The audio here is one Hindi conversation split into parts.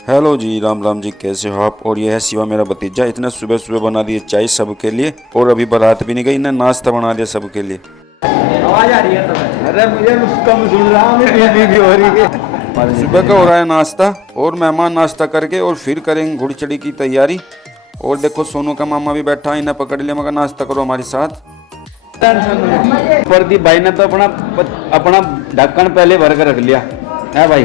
हेलो जी, राम राम जी, कैसे हो आप। और ये है शिवा मेरा भतीजा। इतने सुबह सुबह बना दिए चाय सबके लिए, और अभी बारात भी नहीं गई ना, नाश्ता बना दिया सबके लिए। आवाज आ रही है तुम्हें? अरे मुझे कम सुन रहा हूँ, मेरी भी हो रही है। सुबह का हो रहा है नाश्ता, और मेहमान नाश्ता करके और फिर करेंगे घुड़चड़ी की तैयारी। और देखो सोनू का मामा भी बैठा, इन्हें पकड़ लिया, मगर नाश्ता करो हमारे साथ। प्रदीप भाई ने तो अपना अपना ढक्कन पहले भर कर रख लिया है भाई।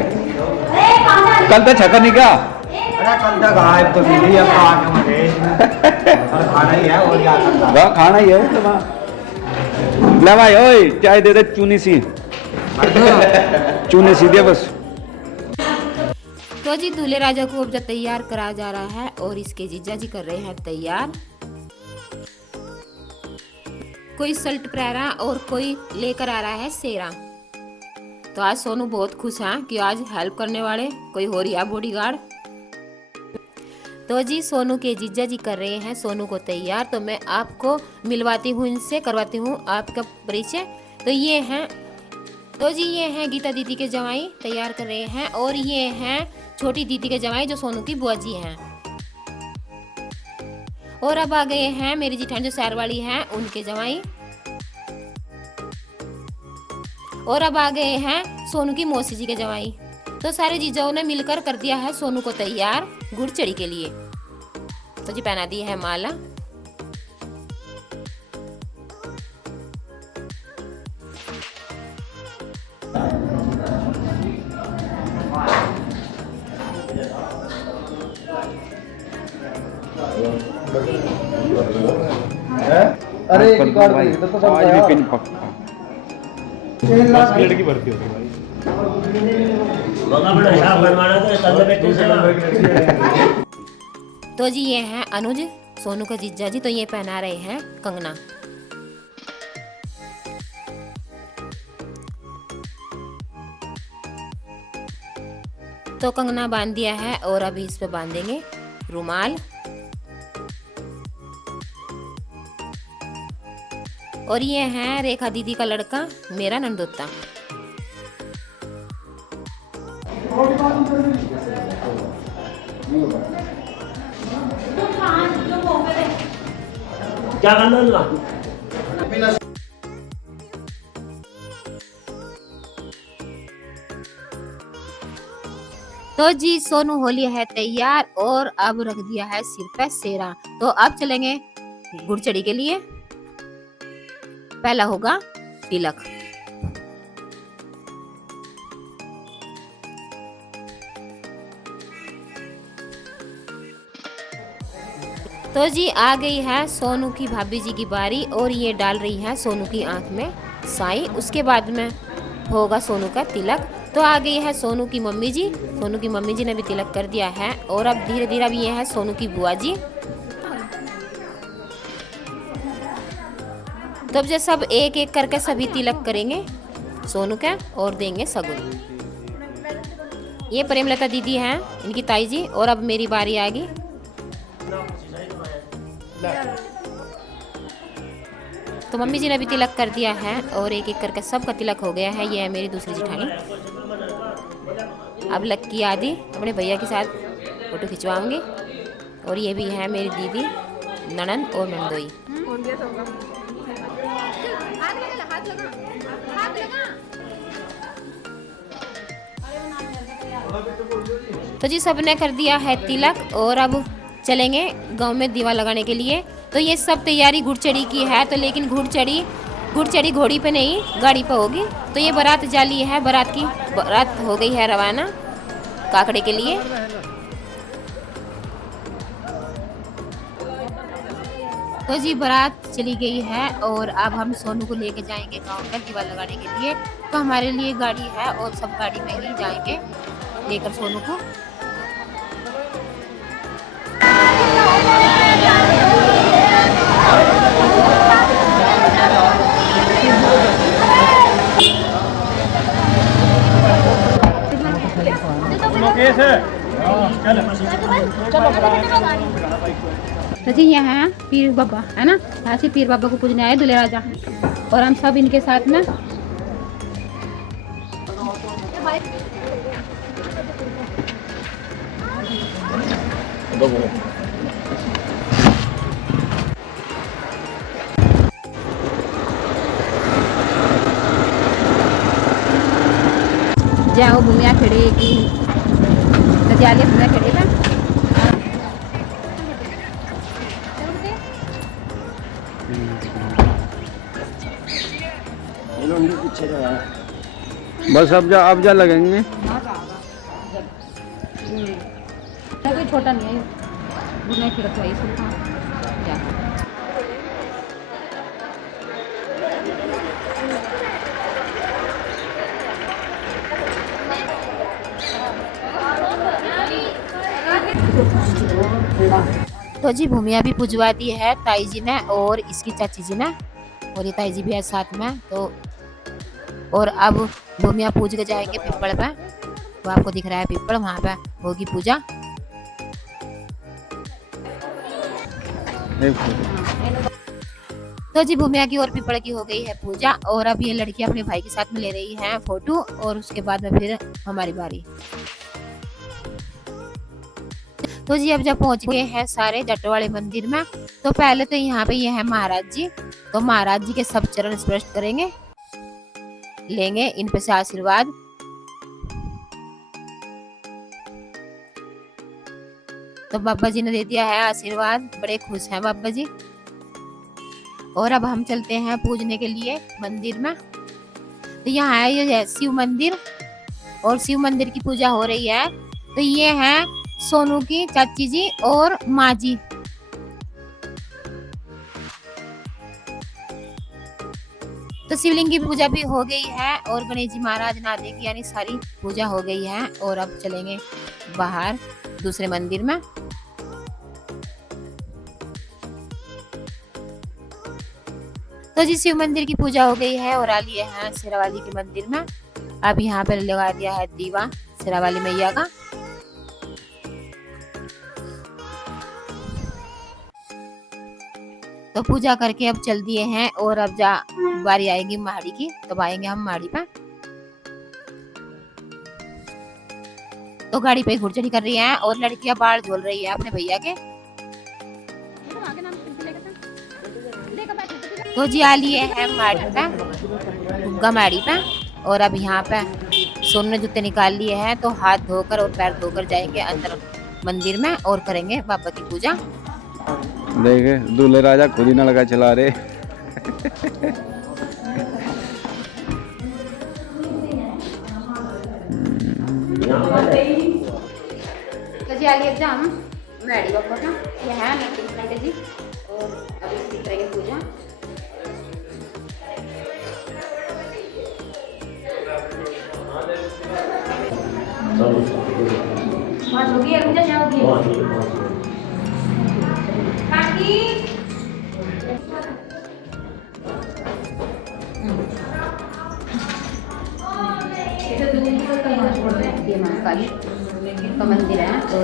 कल तो छक्का नहीं क्या? अरे कल तक आए तो मिली अब आके मुझे खाना ही है और क्या करना। वहाँ खाना ही है वो तो वहाँ। ले भाई ओए चाय दे दे, चूनी सी चूनी सी दे बस। तो जी दूल्हे राजा को अब तैयार करा जा रहा है और इसके जीजा जी कर रहे हैं तैयार। कोई शर्ट पहरा और कोई लेकर आ रहा है सेरा। तो आज सोनू बहुत खुश है कि आज हेल्प करने वाले कोई हो रही है बॉडीगार्ड। तो जी सोनू के जीजा जी कर रहे हैं सोनू को तैयार। तो मैं आपको मिलवाती हूँ, इनसे करवाती हूँ आपका परिचय। तो ये हैं, तो जी ये हैं गीता दीदी के जवाई तैयार कर रहे हैं, और ये हैं छोटी दीदी के जवाई जो सोनू की बुआ जी हैं। और अब आ गए हैं मेरी जिठान जो सैर वाली हैं उनके जवाई। और अब आ गए हैं सोनू की मौसी जी के जवाई। तो सारे जीजाओं ने मिलकर कर दिया है सोनू को तैयार घुड़चड़ी के लिए। तो जी पहना दी है माला। अरे रिकॉर्ड भाई तो सब आज भी पिन पक्का 10 मिनट की भर्ती होती भाई। तो जी ये हैं अनुज सोनू का जीजा जी। तो ये पहना रहे हैं कंगना। तो कंगना बांध दिया है और अभी इस पे बांधेंगे रुमाल। और ये है रेखा दीदी का लड़का मेरा नंदोता। क्या करना है? तो जी सोनू हो लिया है तैयार और अब रख दिया है सिर पे सेरा। तो अब चलेंगे घुड़चड़ी के लिए। पहला होगा तिलक। तो जी आ गई है सोनू की भाभी जी की बारी, और ये डाल रही है सोनू की आंख में साई। उसके बाद में होगा सोनू का तिलक। तो आ गई है सोनू की मम्मी जी। सोनू की मम्मी जी ने भी तिलक कर दिया है, और अब धीरे धीरे अब ये है सोनू की बुआ जी। तो अब जो सब एक एक करके सभी तिलक करेंगे सोनू का और देंगे सगुन। ये प्रेमलता दीदी हैं इनकी ताई जी। और अब मेरी बारी आ गई। तो मम्मी जी ने भी तिलक कर दिया है और एक एक करके सबका तिलक हो गया है। ये है मेरी दूसरी जिठानी। अब लक्की आदि अपने भैया के साथ फोटो खिंचवाऊंगी। और ये भी है मेरी दीदी ननंद और नंदोई। तो जी सबने कर दिया है तिलक और अब चलेंगे गांव में दीवा लगाने के लिए। तो ये सब तैयारी घुड़चड़ी की है। तो लेकिन घुड़चड़ी घोड़ी पे नहीं गाड़ी पे होगी। तो ये बारात जाली है, बारात हो गई है रवाना काकड़े के लिए। तो जी बारात चली गई है और अब हम सोनू को लेके जाएंगे गांव में दीवा लगाने के लिए। तो हमारे लिए गाड़ी है और सब गाड़ी में ही जाएंगे लेकर सोनू को। तो जी यहाँ है पीर बाबा है ना, यहाँ से पीर बाबा को पूजने आए दूल्हे राजा, और हम सब इनके साथ में। जाओ भूमिया खेड़े की नजारे भूमिया खेड़े था। बस अब जा लगेंगे। कोई छोटा नहीं है भूमिया खेड़ा तो ऐसे था जा। तो जी भूमिया भी पुजवा दी है ताई जी ने और इसकी चाची जी ने, और ये ताई जी भी है साथ में। तो और अब भूमिया पूज के जाएंगे पिपल पे, तो आपको दिख रहा है पिपल, वहां पे होगी पूजा। तो जी भूमिया की और पिपल की हो गई है पूजा, और अब ये लड़की अपने भाई के साथ में ले रही है फोटो, और उसके बाद में फिर हमारी बारी। तो जी अब जब पहुंच गए हैं सारे जट वाले मंदिर में, तो पहले तो यहाँ पे ये है महाराज जी। तो महाराज जी के सब चरण स्पर्श करेंगे, लेंगे इन पे से आशीर्वाद। तो बाबा जी ने दे दिया है आशीर्वाद, बड़े खुश हैं बाबा जी। और अब हम चलते हैं पूजने के लिए मंदिर में। तो यहाँ है ये शिव मंदिर, और शिव मंदिर की पूजा हो रही है। तो ये है सोनू की चाची जी और माँ जी। तो शिवलिंग की पूजा भी हो गई है, और गणेश जी महाराज नादे की यानी सारी पूजा हो गई है। और अब चलेंगे बाहर दूसरे मंदिर में। तो जी शिव मंदिर की पूजा हो गई है, और आ लिए हैं शेरावाली के मंदिर में। अब यहाँ पर लगा दिया है दीवा शेरावाली मैया का। तो पूजा करके अब चल दिए हैं, और अब जा बारी आएगी माड़ी की, तब आएंगे हम माड़ी पे। तो गाड़ी पे घुड़चढ़ी कर रही है, और लड़कियां बाल झोल रही है अपने भैया के। तो जी आ लिए हैं माड़ी पे, गुग्गा माड़ी पे। और अब यहाँ पे सोनू ने जूते निकाल लिए हैं, तो हाथ धोकर और पैर धोकर जाएंगे अंदर मंदिर में, और करेंगे बाबा की पूजा। देखे दूल्हे राजा खुद ही ना लगा चला रहे। तो जी आ लिए एग्जाम मैडी बाबा का, ये है नरसिंह जी, और अभी इसकी करेंगे पूजा। ये महाकाली का मंदिर है, तो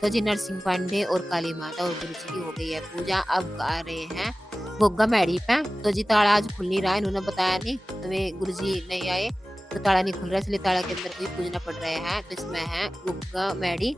तो जी नरसिंह पांडे और काली माता और गुरु जी की हो गई है पूजा। अब आ रहे हैं गुग्गा मैडी पे। तो जी ताला आज खुल नहीं रहा है, इन्होंने बताया नहीं, तुम्हें गुरु जी नहीं आए तो ताला नहीं खुल रहा, इसलिए ताला के अंदर कोई पूजना पड़ रहे हैं। तो इसमें है गुग्गा मैडी।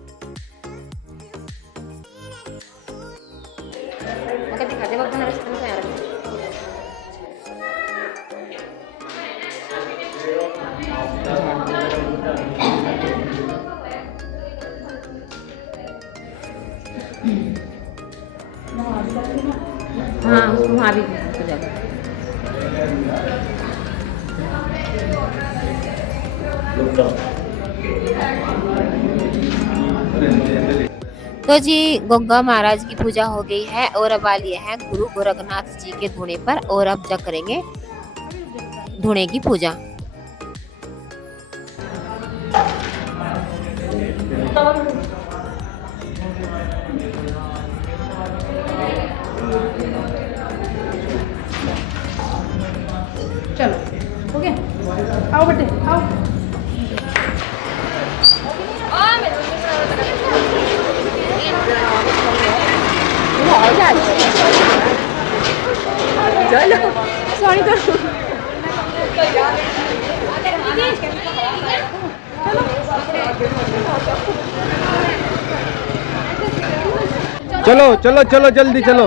हाँ वहाँ भी पूजा कर। तो जी गंगा महाराज की पूजा हो गई है, और अब आ लिए हैं गुरु गोरखनाथ जी के धुने पर, और अब जा करेंगे धुने की पूजा। चलो हो गया, आओ बेटे आओ। पानी तो चलो चलो चलो जल्दी चलो।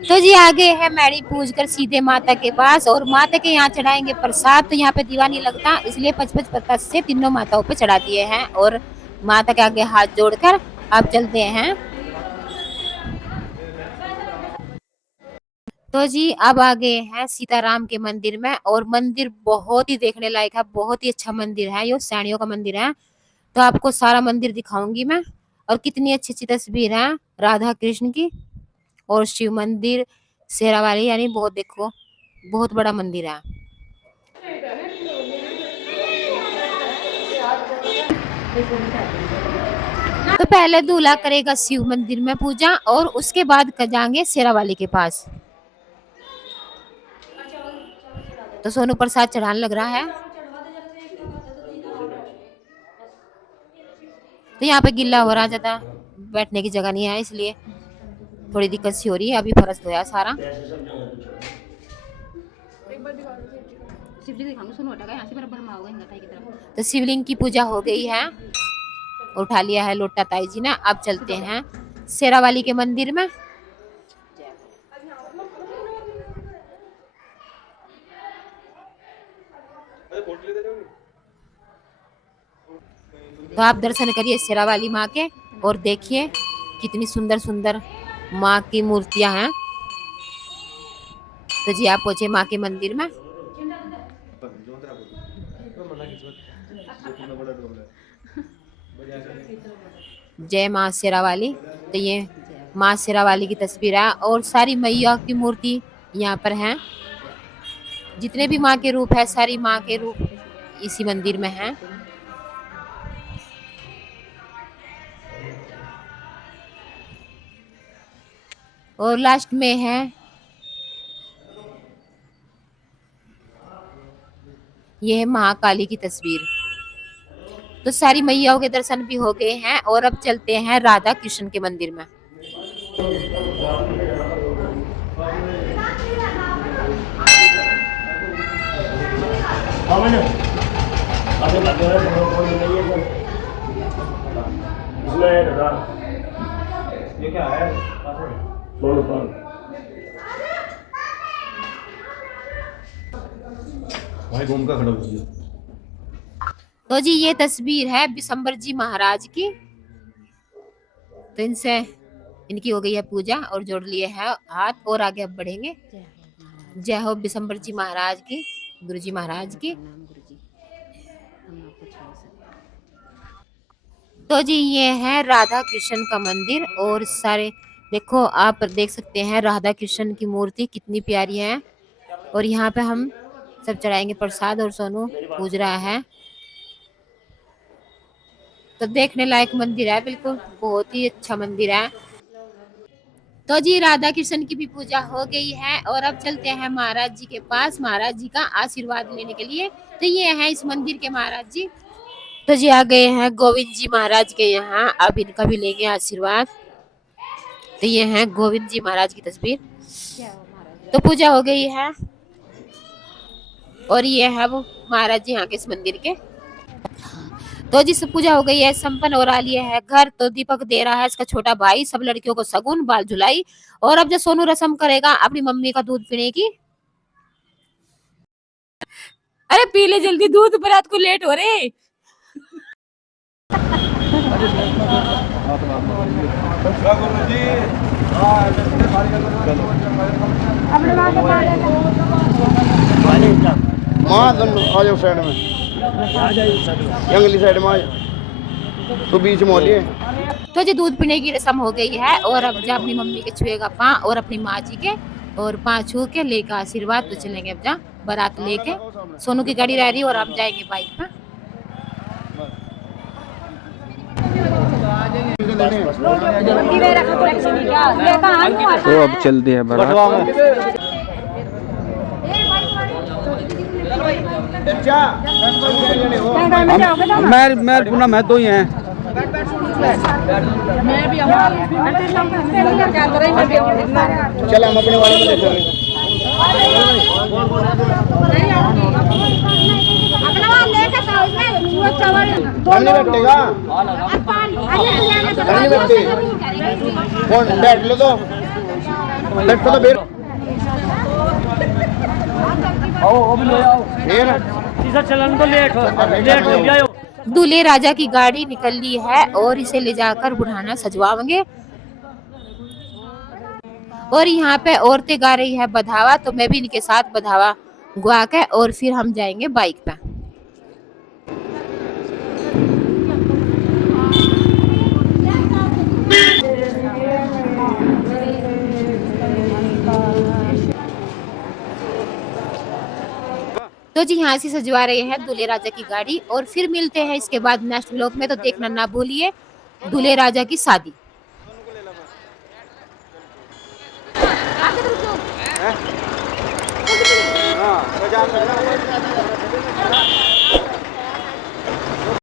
तो जी आगे है मैडी पूज कर सीधे माता के पास, और माता के यहाँ चढ़ाएंगे प्रसाद। तो यहाँ पे दीवा नहीं लगता, इसलिए 55 पत्ता से तीनों माताओं पे चढ़ा दिए हैं, और माता के आगे हाथ जोड़कर अब चलते हैं। तो जी अब आ गए हैं सीताराम के मंदिर में, और मंदिर बहुत ही देखने लायक है, बहुत ही अच्छा मंदिर है। ये सैनियों का मंदिर है। तो आपको सारा मंदिर दिखाऊंगी मैं, और कितनी अच्छी अच्छी तस्वीर है राधा कृष्ण की, और शिव मंदिर, शेरावाली, यानी बहुत देखो बहुत बड़ा मंदिर है। तो पहले दूल्हा करेगा शिव मंदिर में पूजा, और उसके बाद जाएंगे शेरावाली के पास। तो सोनू प्रसाद चढ़ाने लग रहा है। तो यहाँ पे गिल्ला हो रहा, ज्यादा बैठने की जगह नहीं है, इसलिए थोड़ी दिक्कत सी हो रही है। अभी फर्श धोया सारा। तो शिवलिंग की पूजा हो गई है, उठा लिया है लोटा ताई जी ने। अब चलते हैं शेरावाली के मंदिर में। तो आप दर्शन करिए शेरावाली माँ के, और देखिए कितनी सुंदर सुंदर माँ की मूर्तियां हैं। तो जी आप पहुंचे माँ के मंदिर में। जय माँ शेरावाली। तो ये माँ शेरावाली की तस्वीर है, और सारी मैया की मूर्ति यहाँ पर हैं। जितने भी माँ के रूप है, सारी माँ के रूप इसी मंदिर में हैं। और लास्ट में है यह महाकाली की तस्वीर। तो सारी मैयाओं के दर्शन भी हो गए हैं, और अब चलते हैं राधा कृष्ण के मंदिर में। ये क्या है? भाई घूम का खड़ा हो गया। तो जी ये तस्वीर है बिशंबर जी महाराज की। तो इनसे इनकी हो गई है पूजा, और जोड़ लिए हैं हाथ, और आगे अब बढ़ेंगे। जय हो बिशंबर जी महाराज की, गुरु जी महाराज की। तो जी ये है राधा कृष्ण का मंदिर, और सारे देखो आप देख सकते हैं राधा कृष्ण की मूर्ति कितनी प्यारी है। और यहाँ पे हम सब चढ़ाएंगे प्रसाद, और सोनू पूज रहा है। तो देखने लायक मंदिर है, बिल्कुल बहुत ही अच्छा मंदिर है। तो जी राधा कृष्ण की भी पूजा हो गई है, और अब चलते हैं महाराज जी के पास, महाराज जी का आशीर्वाद लेने के लिए। तो ये है इस मंदिर के महाराज जी। तो जी आ गए हैं गोविंद जी महाराज के यहाँ, अब इनका भी लेंगे आशीर्वाद। तो ये है गोविंद जी महाराज की तस्वीर। तो पूजा हो गई है, और ये है वो महाराज जी यहाँ के इस मंदिर के। तो जिस पूजा हो गई है संपन्न, और आ लिया है घर। तो दीपक दे रहा है इसका छोटा भाई सब लड़कियों को सगुन, बाल झुलाई। और अब जो सोनू रस्म करेगा अपनी मम्मी का दूध पीने की। अरे पी ले जल्दी दूध, बारात को लेट हो रहे। माँ दोनों आ जाओ साइड में, अगली साइड में आ जाओ, तो बीच में होली है। तो जी दूध पीने की रस्म हो गई है, और अब जा अपनी मम्मी के छुएगा पाँव, और अपनी माँ जी के, और पाँव छू के लेकर आशीर्वाद। तो चलेंगे अब जा बारात लेके। सोनू की गाड़ी रह रही है, और आप जाएंगे बाइक पे। तो अब चलते हैं बारात। मैं पुनः मैं तो ही हैं। मैं भी आऊंगी क्या करें मैं भी आऊंगी चल हम अपने वाले में देखेंगे अपना वाला लेके तो उसमें वो चावल हम नहीं बैठेगा हम नहीं बैठते कौन बैठ लो तो बैठो तो फिर दूल्हे राजा की गाड़ी निकल ली है और इसे ले जाकर बुढ़ाना सजवाएंगे। और यहाँ पे औरतें गा रही है बधावा, तो मैं भी इनके साथ बधावा गा के और फिर हम जाएंगे बाइक पे। तो जी यहाँ से सजवा रहे हैं दूल्हे राजा की गाड़ी और फिर मिलते हैं इसके बाद नेक्स्ट व्लॉग में। तो देखना ना भूलिए दूल्हे राजा की शादी। हाँ